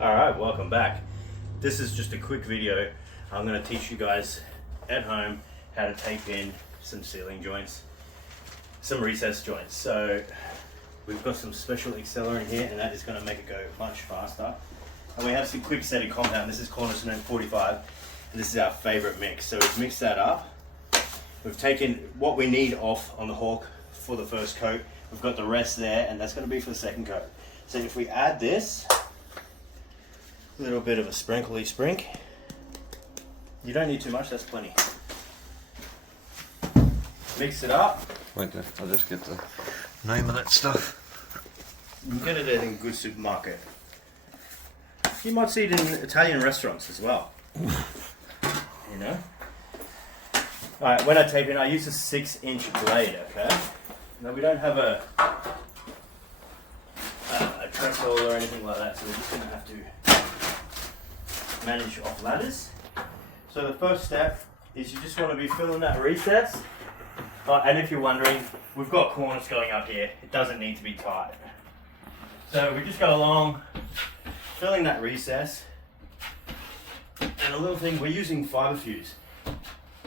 Alright, welcome back. This is just a quick video. I'm going to teach you guys at home how to tape in some ceiling joints, some recess joints. So we've got some special accelerant here, and that is going to make it go much faster. And we have some quick setting compound. This is cornice 45, and this is our favorite mix. So we've mixed that up. We've taken what we need off on the hawk for the first coat. We've got the rest there, and that's going to be for the second coat. So if we add this, a little bit of a sprinkly sprink. You don't need too much, that's plenty. Mix it up. Wait there, I'll just get the name of that stuff. You can get it at a good supermarket. You might see it in Italian restaurants as well. You know? Alright, when I tape in, I use a 6-inch blade, okay? Now we don't have a trestle or anything like that, so we're just going to have to manage off ladders. So the first step is you just want to be filling that recess. And if you're wondering, we've got cornice going up here. It doesn't need to be tight. So we just go along, filling that recess. And a little thing, we're using fiber fuse.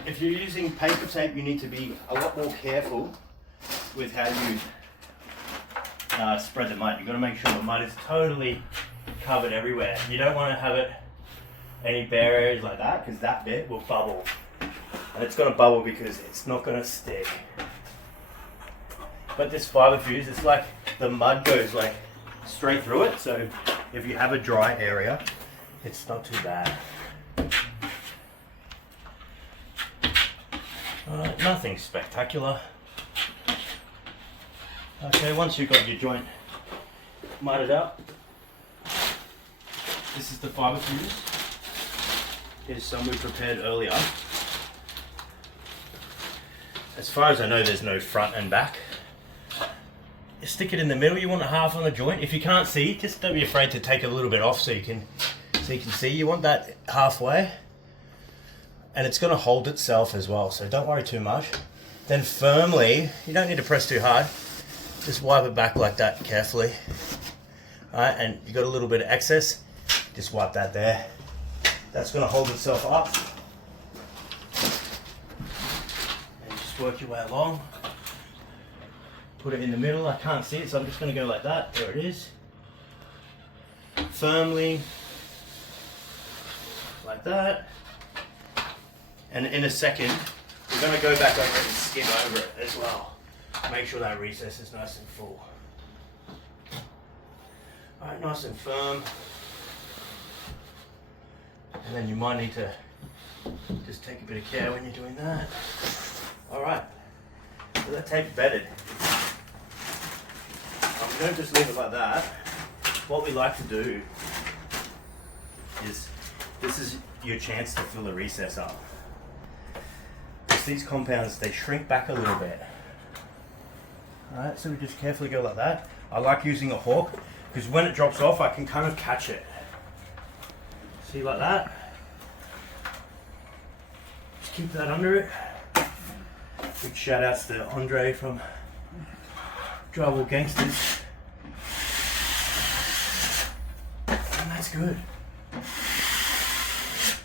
If you're using paper tape, you need to be a lot more careful with how you spread the mud. You've got to make sure the mud is totally covered everywhere. You don't want to have it any bare areas like that, because that bit will bubble. And it's going to bubble because it's not going to stick. But this fiber fuse, it's like the mud goes like straight through it, so if you have a dry area, it's not too bad. Nothing spectacular. Okay, once you've got your joint mudded up, this is the fiber fuse. Here's some we prepared earlier. As far as I know, there's no front and back. You stick it in the middle. You want a half on the joint. If you can't see, just don't be afraid to take a little bit off so you can see. You want that halfway, and it's going to hold itself as well. So don't worry too much. Then firmly, you don't need to press too hard. Just wipe it back like that carefully. All right, and you got a little bit of excess. Just wipe that there. That's going to hold itself up. And just work your way along. Put it in the middle. I can't see it, so I'm just going to go like that. There it is. Firmly. Like that. And in a second, we're going to go back over it and skim over it as well. Make sure that recess is nice and full. Alright, nice and firm. And then you might need to just take a bit of care when you're doing that. Alright, so that tape's bedded. We don't just leave it like that. What we like to do is, this is your chance to fill the recess up. Because these compounds, they shrink back a little bit. Alright, so we just carefully go like that. I like using a hawk, because when it drops off, I can kind of catch it. See, like that. Just keep that under it. Big shout outs to Andre from Drywall Gangsters. And that's good.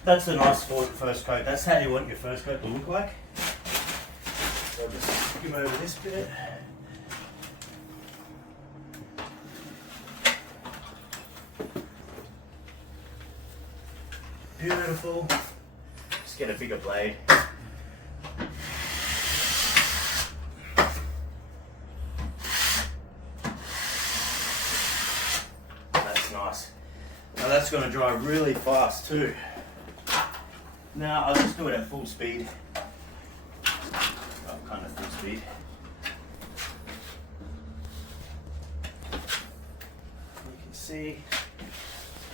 That's a nice first coat. That's how you want your first coat to look like. So I'll just skim over this bit. Beautiful. Just get a bigger blade. That's nice. Now that's going to dry really fast too. Now I'll just do it at full speed. Oh, kind of full speed. You can see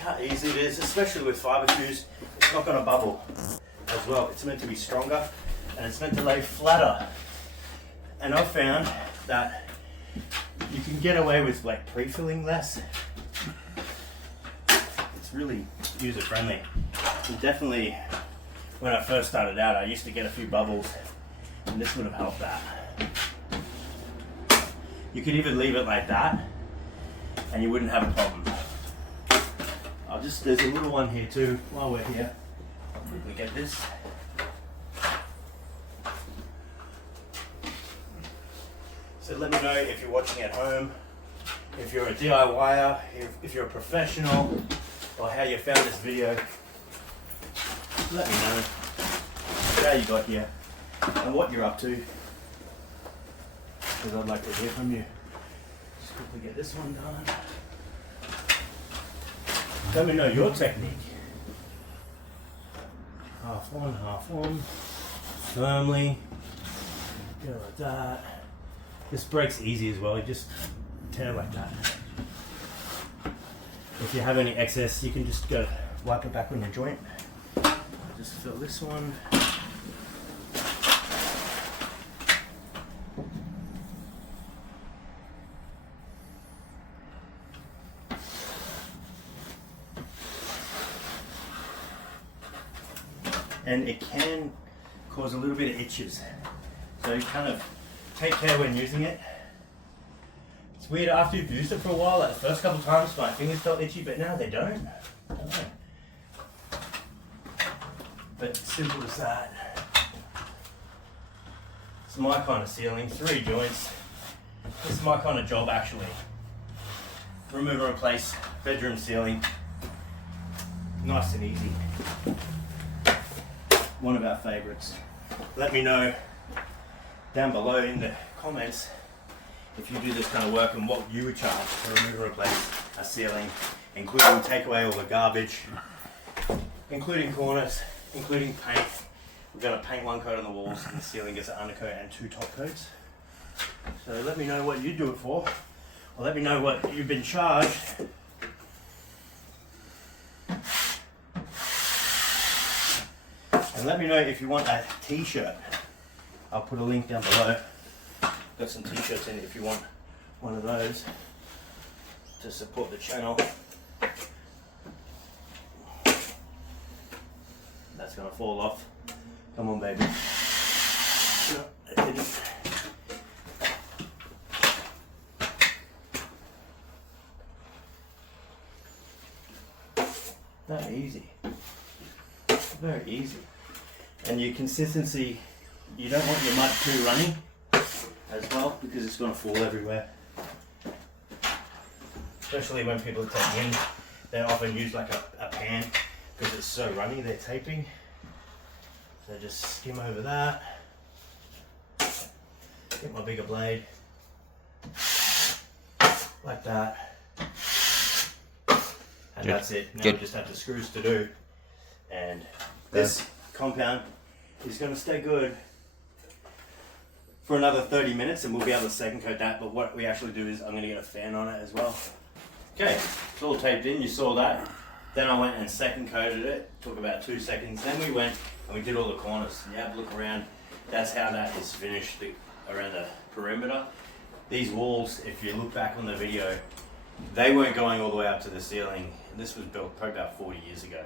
how easy it is, especially with fiber fuse. It's not going to bubble as well. It's meant to be stronger, and it's meant to lay flatter. And I've found that you can get away with like pre-filling less. It's really user friendly. And definitely, when I first started out, I used to get a few bubbles, and this would have helped that. You could even leave it like that, and you wouldn't have a problem. I'll there's a little one here too. While we're here, I'll quickly get this. So let me know if you're watching at home, if you're a DIYer, if you're a professional, or how you found this video. Let me know how you got here and what you're up to, because I'd like to hear from you. Just quickly get this one done. Let me know your technique. Half on, firmly, go like that. This breaks easy as well, you just tear like that. If you have any excess, you can just go wipe it back on your joint. Just fill this one. And it can cause a little bit of itches. So you kind of take care when using it. It's weird, after you've used it for a while, like the first couple of times my fingers felt itchy, but now they don't. I don't know. But simple as that. It's my kind of ceiling, 3 joints. This is my kind of job actually. Remove and replace bedroom ceiling. Nice and easy. One of our favorites. Let me know down below in the comments if you do this kind of work and what you would charge to remove and replace a ceiling, including take away all the garbage, including cornice, including paint. We're going to paint 1 coat on the walls and the ceiling gets an undercoat and 2 top coats. So let me know what you do it for, or let me know what you've been charged. And let me know if you want a t-shirt. I'll put a link down below. Got some t-shirts in if you want one of those to support the channel. That's gonna fall off. Come on, baby. No, it didn't. Very easy. Very easy. And your consistency, you don't want your mud too runny as well, because it's going to fall everywhere. Especially when people are taking in, they often use like a pan because it's so runny, they're taping. So just skim over that. Get my bigger blade. Like that. And that's it. Now we just have the screws to do. And this compound is going to stay good for another 30 minutes and we'll be able to second coat that, but what we actually do is I'm going to get a fan on it as well. Okay, it's all taped in, you saw that. Then I went and second coated it, took about 2 seconds. Then we went and we did all the corners. You have a look around, that's how that is finished around the perimeter. These walls, if you look back on the video, they weren't going all the way up to the ceiling. This was built probably about 40 years ago.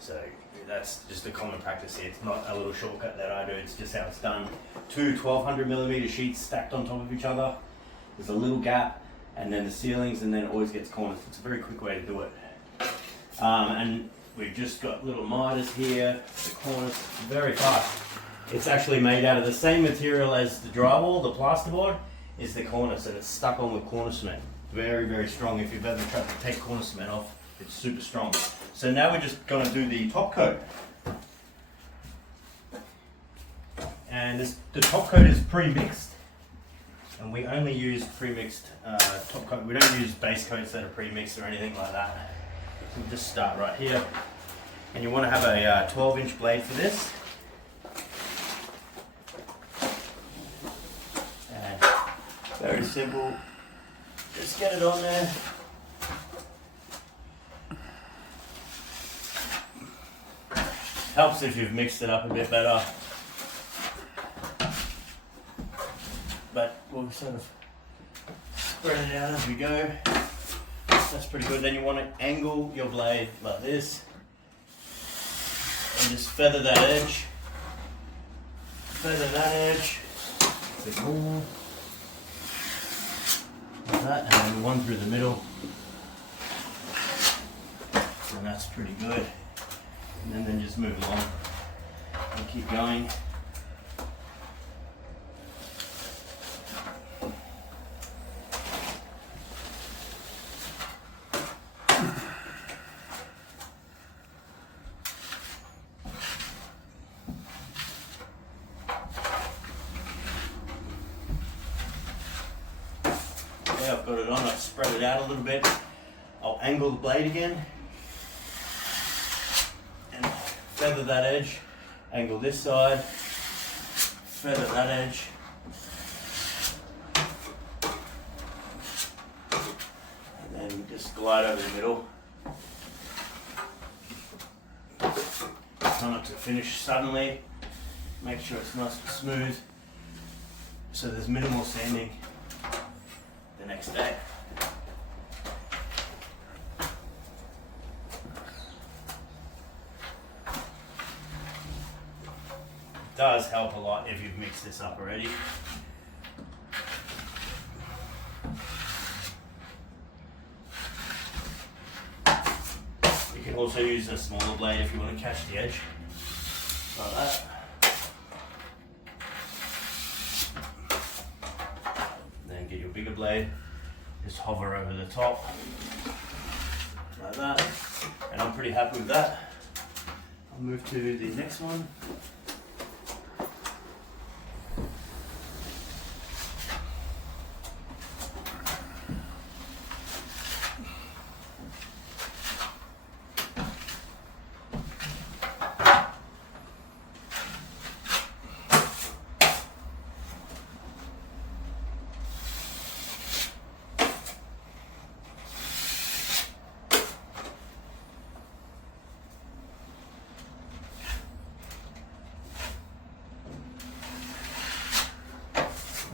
So that's just a common practice here. It's not a little shortcut that I do, it's just how it's done. 2 1200mm sheets stacked on top of each other. There's a little gap, and then the ceilings, and then it always gets corners. It's a very quick way to do it. And we've just got little miters here, the corners, very fast. It's actually made out of the same material as the drywall, the plasterboard, is the cornice, and it's stuck on with cornice cement. Very, very strong. If you've ever tried to take cornice cement off, it's super strong. So now we're just going to do the top coat. And the top coat is pre-mixed. And we only use pre-mixed top coat. We don't use base coats that are pre-mixed or anything like that. So we'll just start right here. And you want to have a 12-inch blade for this. And very simple. Just get it on there. Helps if you've mixed it up a bit better. But we'll sort of spread it out as we go. That's pretty good. Then you want to angle your blade like this. And just feather that edge. Feather that edge. Like that, and then one through the middle. And that's pretty good. And then just move along and keep going. I've got it on, I've spread it out a little bit. I'll angle the blade again and feather that edge, angle this side, feather that edge. And then just glide over the middle. Try not to finish suddenly, make sure it's nice and smooth so there's minimal sanding the next day. It does help a lot if you've mixed this up already. You can also use a smaller blade if you want to catch the edge, like that. Get your bigger blade, just hover over the top like that, and I'm pretty happy with that. I'll move to the next one.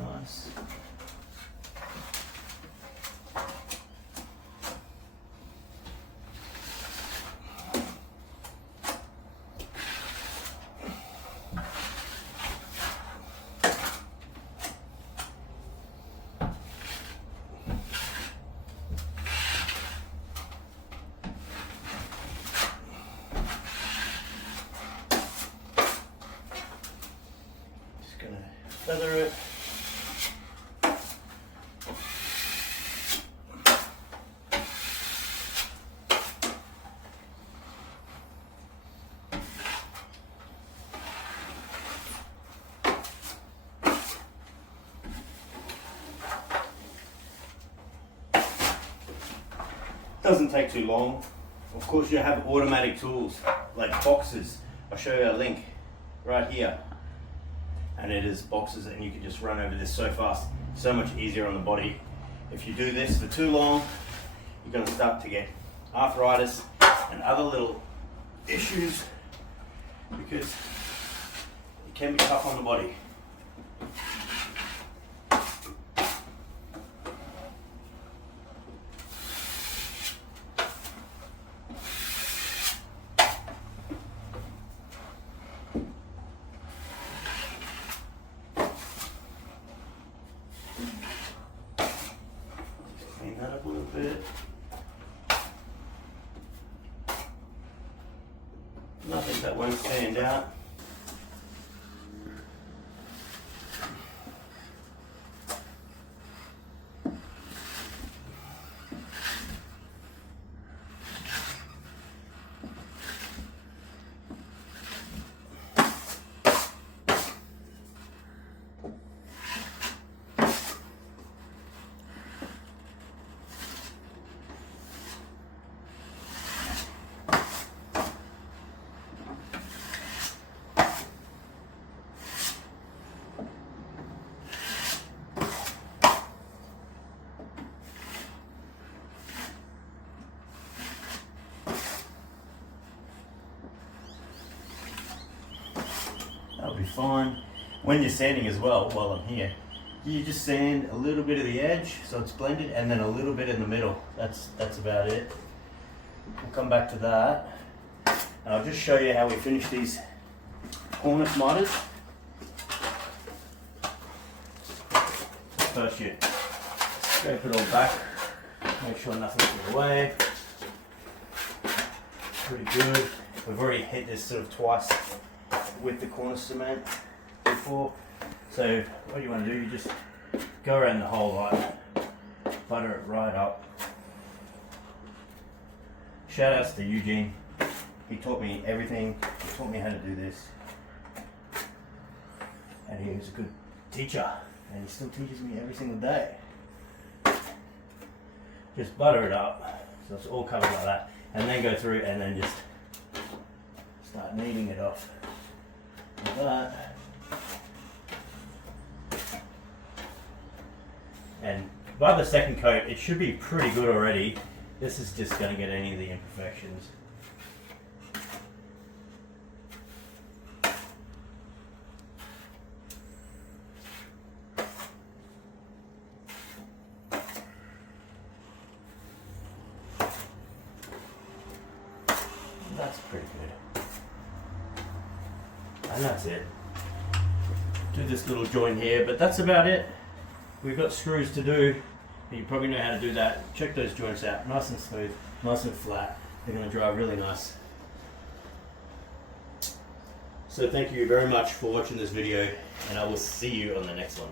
Nice. Just gonna feather it. Doesn't take too long. Of course, you have automatic tools like boxes. I'll show you a link right here, and it is boxes, and you can just run over this so fast, so much easier on the body. If you do this for too long, you're going to start to get arthritis and other little issues because it can be tough on the body. Clean that up a little bit. Nothing that won't stand out. That'll be fine. When you're sanding as well, while I'm here, you just sand a little bit of the edge so it's blended, and then a little bit in the middle. That's about it. We'll come back to that, and I'll just show you how we finish these cornice miters. First, you scrape it all back, make sure nothing's in the way. pretty good. We've already hit this sort of twice with the cornice cement before. So what you want to do, you just go around the whole lot, butter it right up. Shout outs to Eugene. He taught me everything. He taught me how to do this. And he was a good teacher. And he still teaches me every single day. Just butter it up. So it's all covered like that. And then go through and then just start kneading it off. Like that. And by the second coat, it should be pretty good already. This is just going to get any of the imperfections. That's pretty good. And that's it. Do this little joint here, but that's about it. We've got screws to do. You probably know how to do that. Check those joints out. Nice and smooth, nice and flat. They're going to dry really nice. So thank you very much for watching this video, and I will see you on the next one.